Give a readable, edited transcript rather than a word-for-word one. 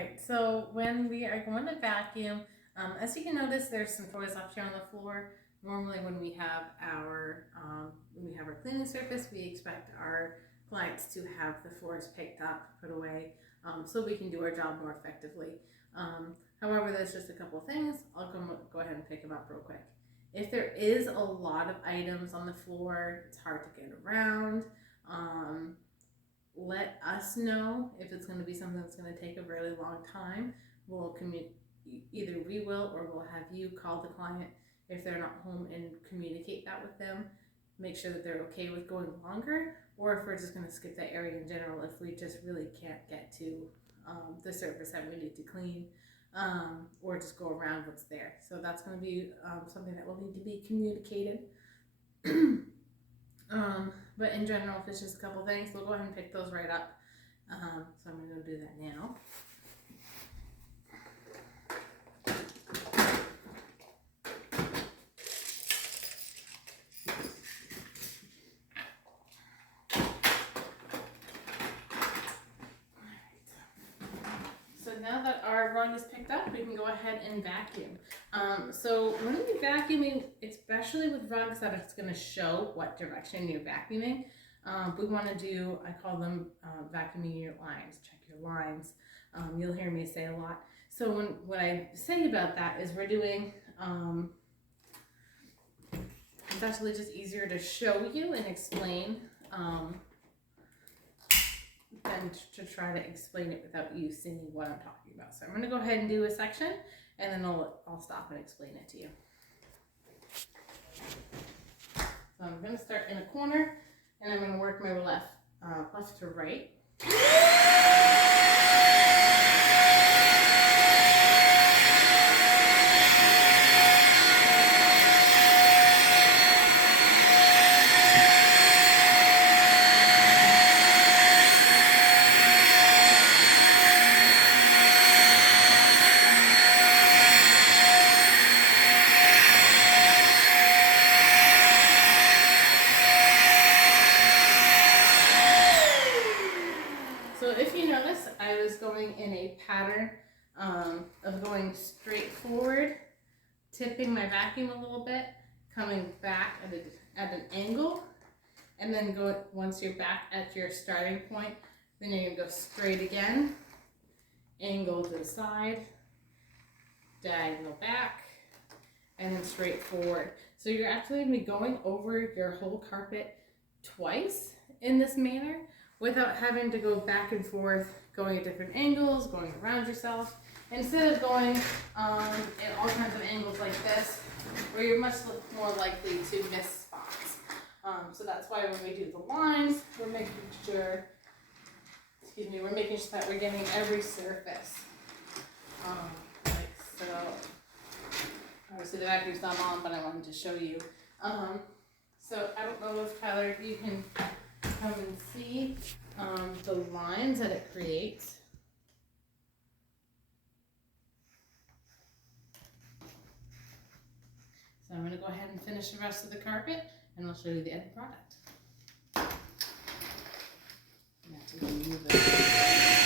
Alright, so when we are going to vacuum, as you can notice, there's some toys left here on the floor. Normally when we have our cleaning surface, we expect our clients to have the floors picked up, put away, so we can do our job more effectively. However, there's just a couple things. I'll go ahead and pick them up real quick. If there is a lot of items on the floor, it's hard to get around. Let us know if it's going to be something that's going to take a really long time. We'll either we will or we'll have you call the client if they're not home and communicate that with them. Make sure that they're okay with going longer, or if we're just going to skip that area in general if we just really can't get to the surface that we need to clean, or just go around what's there. So that's going to be something that will need to be communicated. But in general, if it's just a couple things, we'll go ahead and pick those right up. So I'm going to go do that now. So now that our rug is picked up, we can go ahead and vacuum. So when you're vacuuming, especially with rugs that it's going to show what direction you're vacuuming, we want to do, I call them vacuuming your lines. Check your lines. You'll hear me say a lot. So what I say about that is we're doing, it's actually just easier to show you and explain than to try to explain it without you seeing what I'm talking about. So I'm going to go ahead and do a section, and then I'll stop and explain it to you. So I'm going to start in a corner, and I'm going to work my left to right. Going in a pattern of going straight forward, tipping my vacuum a little bit, coming back at an angle, and then once you're back at your starting point, then you're going to go straight again, angle to the side, diagonal back, and then straight forward. So you're actually going to be going over your whole carpet twice in this manner without having to go back and forth, going at different angles, going around yourself, instead of going at all kinds of angles like this, where you're much more likely to miss spots. So that's why when we do the lines, we're making sure that we're getting every surface. Like so. Obviously the vacuum's not on, but I wanted to show you. So I don't know if Tyler, you can come and see the lines that it creates. So I'm going to go ahead and finish the rest of the carpet, and I'll show you the end product. You have to remove it.